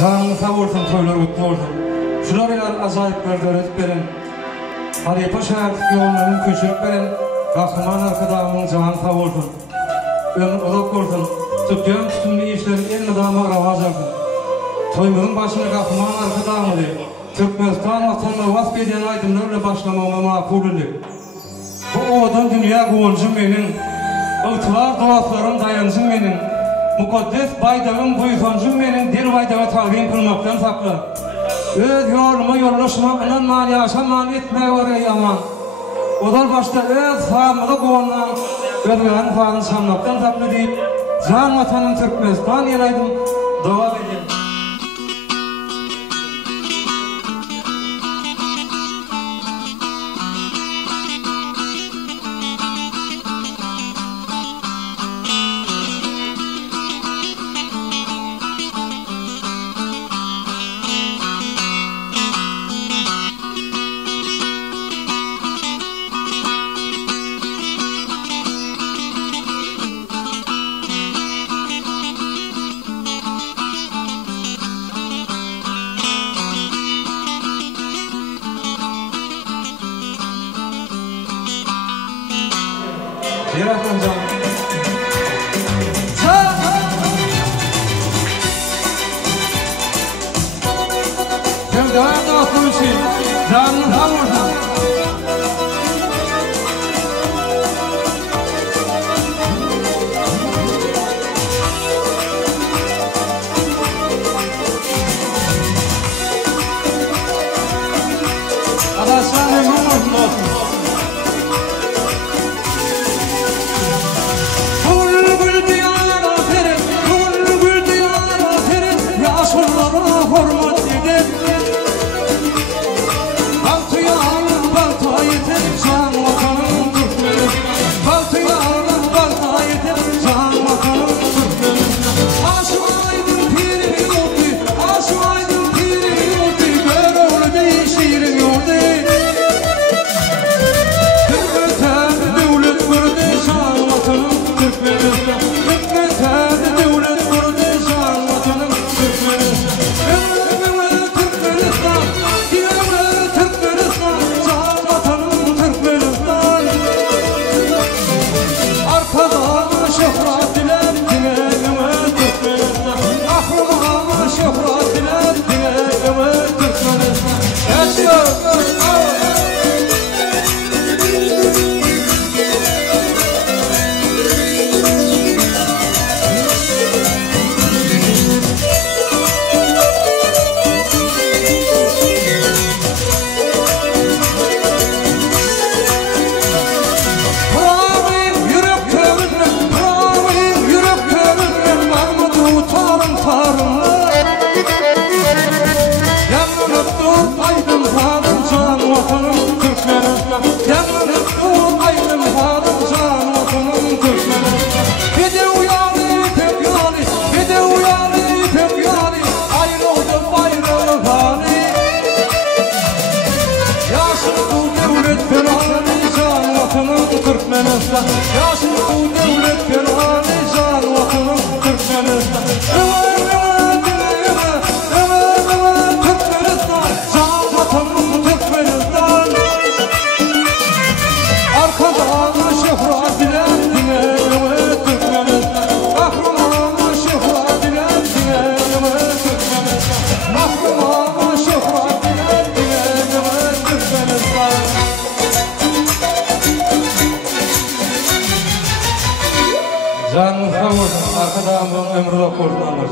Zanını savursun, toylar mutlu olsun. Şular iler azayip verdi öğretip verin. Halipa şahit yollarını köşürüp verin. Kahraman arkadağımın canı savursun. Ömür uzak olsun. Tuttuğum tutumlu işlerin en adamı ravaz olsun. Toymuğun başını kahraman arkadağımı diye. Türkmenistan vatanına vasfediyen aydınlarla başlamama makulüdür. Bu ovadan dünya goncum benim. Iltılar duaslarım dayancım benim. Mukaddes baydağım buysoncum benim. Dil baydağa tağvim kılmaktan saklı. Öz yoluma yollaşma, inan mani yaşaman etme var ey aman. Odal başta öz sağımıza koğundan, özgürün sağını sanmaktan saklı deyip, can vatanım Türkmenistan yelaydım, dua edeyim. Yaratın canım. Sevdaya dostum için canını savursan. Arkadaşlar memnun olsun. Yaşın bu devlet pervane can vatanım Türkmenistan. Türkmenistan, can vatanım Türkmenistan. Arkada şöhret diler dine Türkmenistan. Kahraman şöhret diler dine Türkmenistan. Kahraman şöhret diler dine Türkmenistan. Canını savursun, arkada ömrü de kurtulmuş.